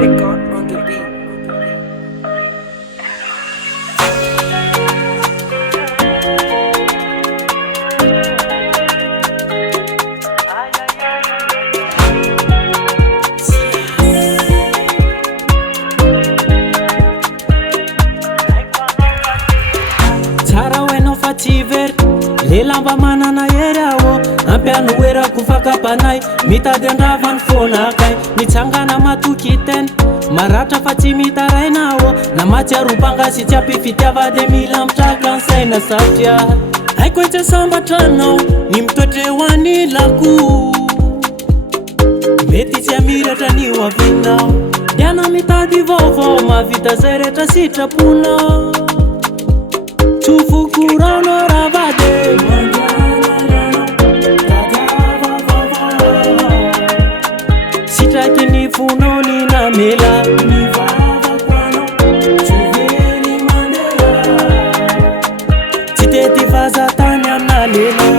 Record on the beat. Tsara hoenao fa tsy very le lamba manana erao ampiano erako fakapanay mitady andravany fonakay mitsangana matoky tena maratra fa tsy mitarainao na matsiarom-pangasy tsy ampifitiava de mila mitraka ansaina satria haiko tsy asambatranao ny mitoetre ho anilako mety tsy amiratra nio avinao diana mitady vaovao mavita zay rehetra sitraponao Tufukurano ravade Sitaki ni funoni na mela Siteti faza tanya na lela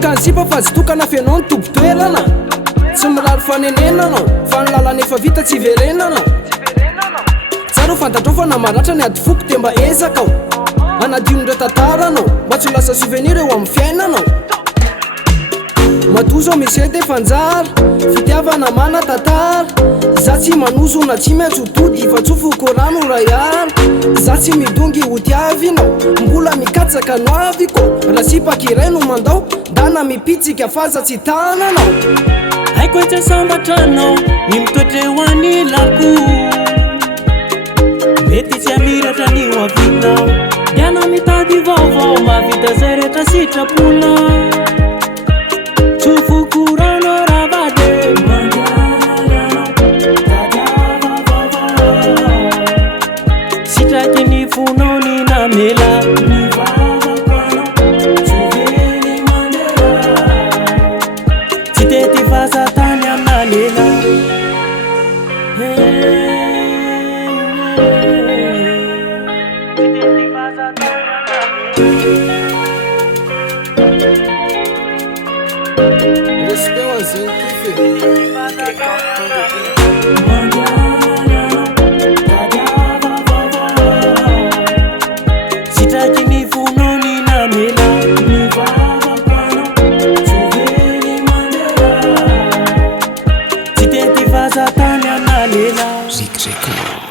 Kanzipa fa tsy tokana fianao ny tobo-toerana tsy mirary fanenenanao fa ny lalana efa vita tsy verenana tsara ho fantatrao fa na maratra ny ady foko de mba ezaka ao anadionindreo tantaranao mba tsy ho lasa souvenir eo amin'ny fiainanao matozo ao misy edy fanjara fitiavana mana tantara za tsy manozo na tsy maintsy hotody fa tsofoko rano rayara za tsy midongy ho tiavinao mbola mikatsaka no avyko raha sipakiray no mandao dana mipitsika faza tsy tananao haiko tsy asambatranao ny mitoetre ho anilako mety tsy amiratra nio avinao diana mitady vaovao mavita zay rehetra sitraponao Tufukurano ravade Sitaki ni funoni na mela Siteti faza tanya na lela Siteti faza tanya na Respect ao zay kify Record on the beat. Sitaki ni funoni na mela Siteti faza tanya na lela Zik Record.